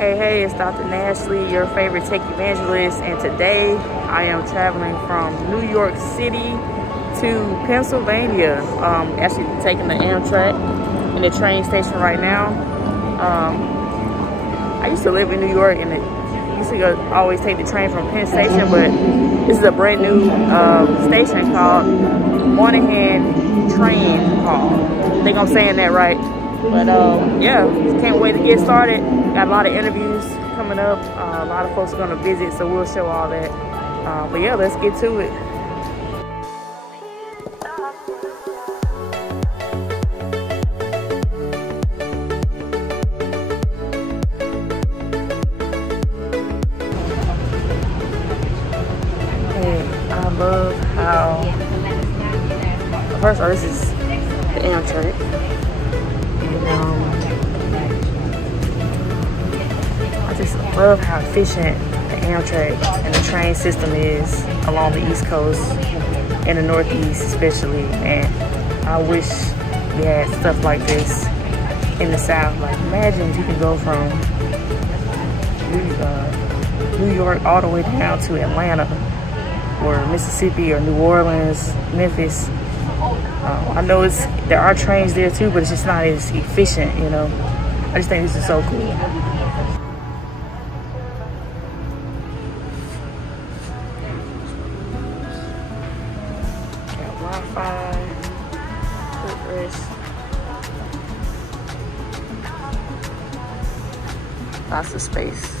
Hey, it's Dr. Nashley, your favorite tech evangelist, and today I am traveling from New York City to Pennsylvania. Actually taking the Amtrak in the train station right now. I used to live in New York and used to always take the train from Penn Station, but this is a brand new station called Moynihan Train Hall. I think I'm saying that right. But yeah, can't wait to get started. Got a lot of interviews coming up. A lot of folks are gonna visit, so we'll show all that. But yeah, let's get to it. Hey, I love how, first of all, this is the Amtrak. I just love how efficient the Amtrak and the train system is along the East Coast and the Northeast especially. And I wish we had stuff like this in the South. Like, imagine if you can go from New York all the way down to Atlanta or Mississippi or New Orleans, Memphis. I know there are trains there too, but it's just not as efficient, you know. I just think this is so cool. Got Wi-Fi, footrest, lots of space.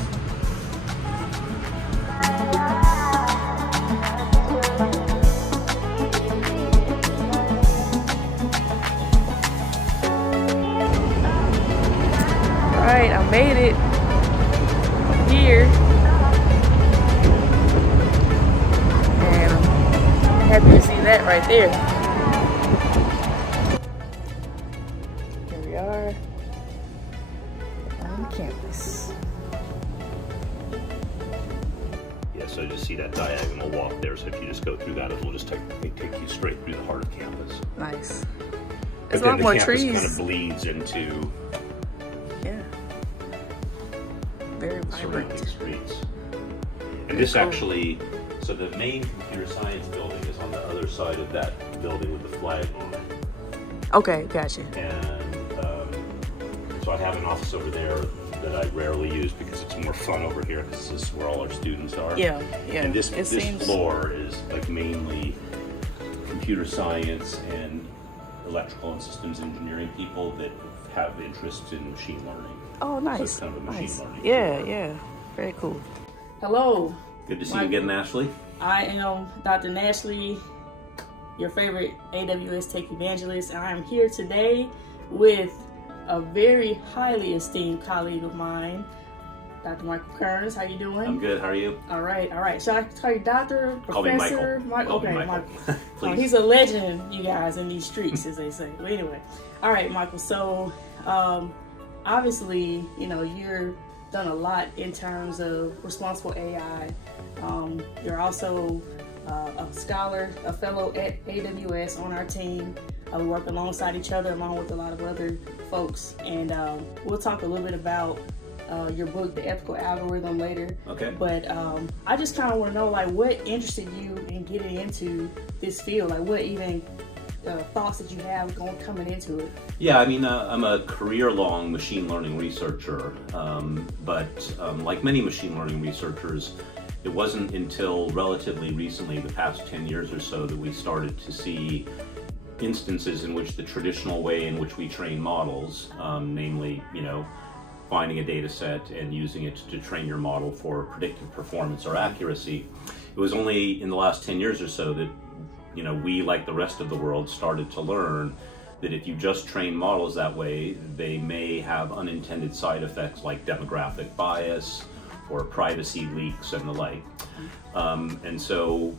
Alright, I made it here, and I'm happy to see that right there. Here we are on campus. Yeah, so just see that diagonal walk there. So if you just go through that, it'll just take you straight through the heart of campus. Nice. There's a lot more trees. Kind of bleeds into. Very vibrant streets. And this actually, so the main computer science building is on the other side of that building with the flag on it. Okay, gotcha. And so I have an office over there that I rarely use because it's more fun over here because this is where all our students are. Yeah. And this floor is like mainly computer science and electrical and systems engineering people that have interest in machine learning. Oh, nice. So it's kind of a machine learning. Yeah. Very cool. Hello. Good to see you again, Ashley. I am Dr. Nashley, your favorite AWS Tech Evangelist, and I am here today with a very highly esteemed colleague of mine, Dr. Michael Kearns. How you doing? I'm good. How are you? All right. Should I call you Doctor, Professor? Call me Michael. Please. He's a legend, you guys, in these streets, as they say. But anyway, all right, Michael. So, obviously, you know, you're done a lot in terms of responsible AI. You're also a scholar, a fellow at AWS on our team. We work alongside each other along with a lot of other folks. And we'll talk a little bit about your book, The Ethical Algorithm, later. Okay. But I just kind of want to know, like, what interested you in getting into this field? Like, what even thoughts that you have coming into it? Yeah, I mean, I'm a career-long machine learning researcher, but like many machine learning researchers, it wasn't until relatively recently, the past 10 years or so, that we started to see instances in which the traditional way in which we train models, namely, you know, finding a data set and using it to train your model for predictive performance or accuracy. It was only in the last 10 years or so that, you know, we, like the rest of the world, started to learn that if you just train models that way, they may have unintended side effects like demographic bias or privacy leaks and the like. And so,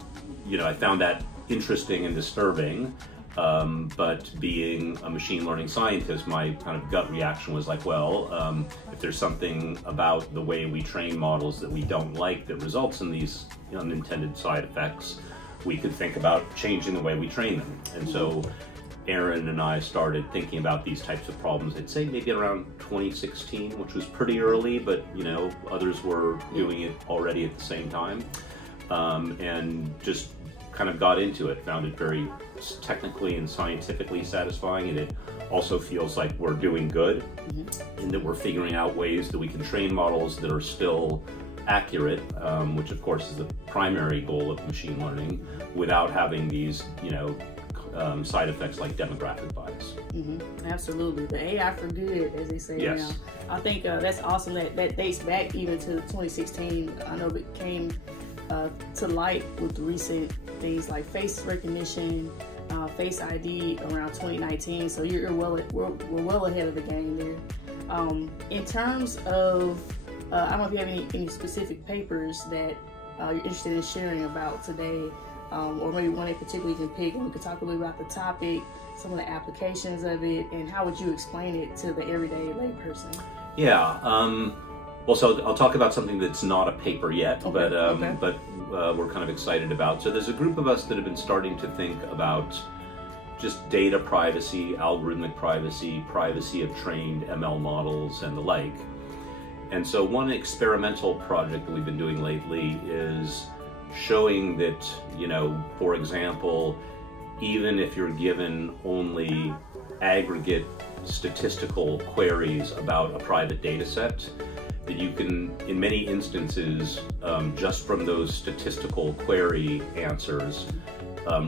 you know, I found that interesting and disturbing. But being a machine learning scientist, my kind of gut reaction was like, well, if there's something about the way we train models that we don't like that results in these unintended side effects, we could think about changing the way we train them. And so Aaron and I started thinking about these types of problems, I'd say maybe around 2016, which was pretty early, but you know, others were doing it already at the same time, and just kind of got into it, found it very technically and scientifically satisfying, and it also feels like we're doing good, in that we're figuring out ways that we can train models that are still accurate, which of course is the primary goal of machine learning, without having these, you know, side effects like demographic bias. Absolutely, the AI for good, as they say now. I think that's awesome. That dates back even to 2016. I know it came to light with the recent things like face recognition, Face ID around 2019. So we're well ahead of the game there. In terms of, I don't know if you have any specific papers that you're interested in sharing about today, or maybe one in particular you can pick, and we could talk a little about the topic, some of the applications of it, and how would you explain it to the everyday layperson? Yeah. Well, so I'll talk about something that's not a paper yet, but we're kind of excited about. So there's a group of us that have been starting to think about just data privacy, algorithmic privacy, privacy of trained ML models, and the like. And so one experimental project that we've been doing lately is showing that, you know, for example, even if you're given only aggregate statistical queries about a private data set, that you can, in many instances, just from those statistical query answers,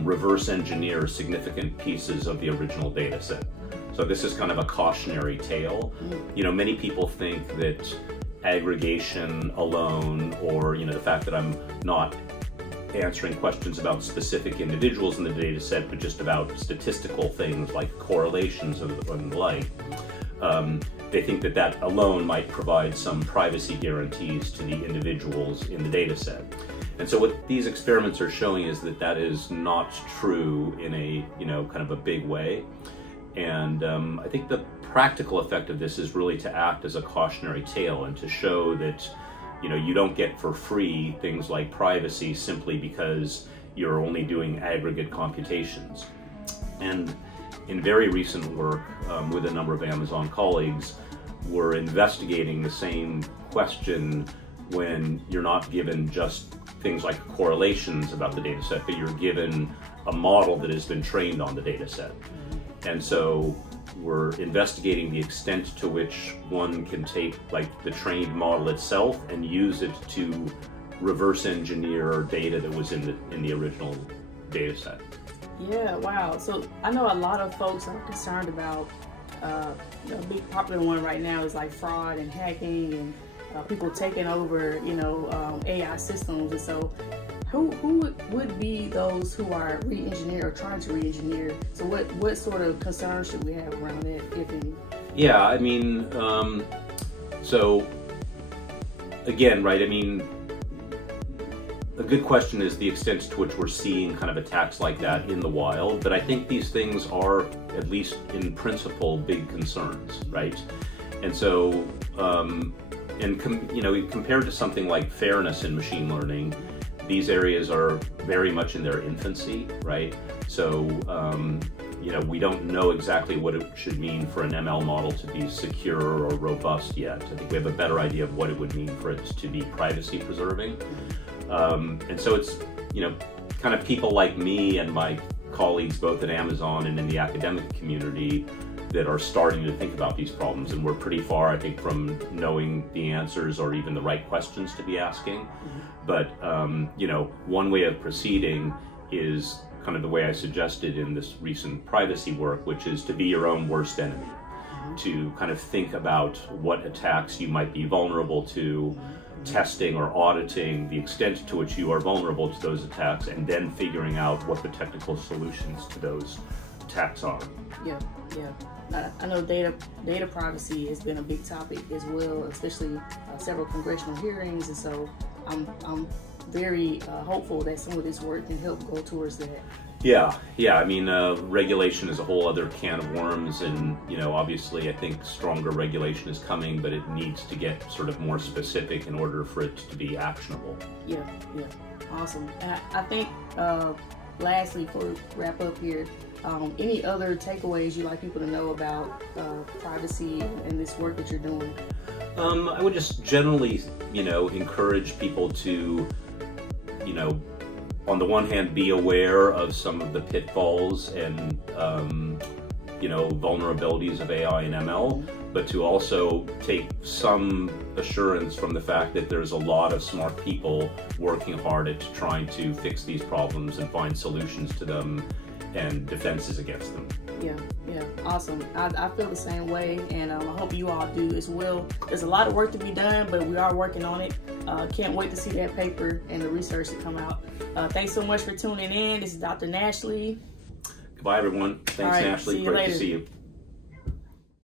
reverse engineer significant pieces of the original data set. So this is kind of a cautionary tale. You know, many people think that aggregation alone, or, you know, the fact that I'm not answering questions about specific individuals in the data set, but just about statistical things like correlations and the like, they think that that alone might provide some privacy guarantees to the individuals in the data set. And so what these experiments are showing is that that is not true in a, you know, kind of a big way. And I think the practical effect of this is really to act as a cautionary tale and to show that, you know, you don't get for free things like privacy simply because you're only doing aggregate computations. And in very recent work with a number of Amazon colleagues, we're investigating the same question when you're not given just things like correlations about the data set, but you're given a model that has been trained on the data set. And so we're investigating the extent to which one can take like the trained model itself and use it to reverse engineer data that was in the original data set. Yeah, wow. So I know a lot of folks are concerned about, a big popular one right now is like fraud and hacking and people taking over, you know, AI systems. And so who would be those who are re-engineer or trying to re-engineer? So what sort of concerns should we have around that, if any? Yeah, I mean, so again, right, I mean, a good question is the extent to which we're seeing kind of attacks like that in the wild, but I think these things are, at least in principle, big concerns, right? And so, you know, compared to something like fairness in machine learning, these areas are very much in their infancy, right? So, you know, we don't know exactly what it should mean for an ML model to be secure or robust yet. I think we have a better idea of what it would mean for it to be privacy preserving. And so it's, you know, kind of people like me and my colleagues both at Amazon and in the academic community that are starting to think about these problems, and we're pretty far, I think, from knowing the answers or even the right questions to be asking. But you know, one way of proceeding is kind of the way I suggested in this recent privacy work, which is to be your own worst enemy, to kind of think about what attacks you might be vulnerable to, testing or auditing the extent to which you are vulnerable to those attacks, and then figuring out what the technical solutions to those attacks are. Yeah. I know data privacy has been a big topic as well, especially several congressional hearings, and so I'm very hopeful that some of this work can help go towards that. Yeah. I mean, regulation is a whole other can of worms, and, you know, obviously I think stronger regulation is coming, but it needs to get sort of more specific in order for it to be actionable. Yeah, awesome. And I think lastly, before we wrap up here, any other takeaways you'd like people to know about privacy and this work that you're doing? I would just generally, encourage people to, on the one hand, be aware of some of the pitfalls and, vulnerabilities of AI and ML, but to also take some assurance from the fact that there's a lot of smart people working hard at trying to fix these problems and find solutions to them and defenses against them. Yeah, awesome. I feel the same way, and I hope you all do as well. There's a lot of work to be done, but we are working on it. Can't wait to see that paper and the research to come out. Thanks so much for tuning in. This is Dr. Nashley. Goodbye, everyone. Thanks, right, Ashley. Great to see you.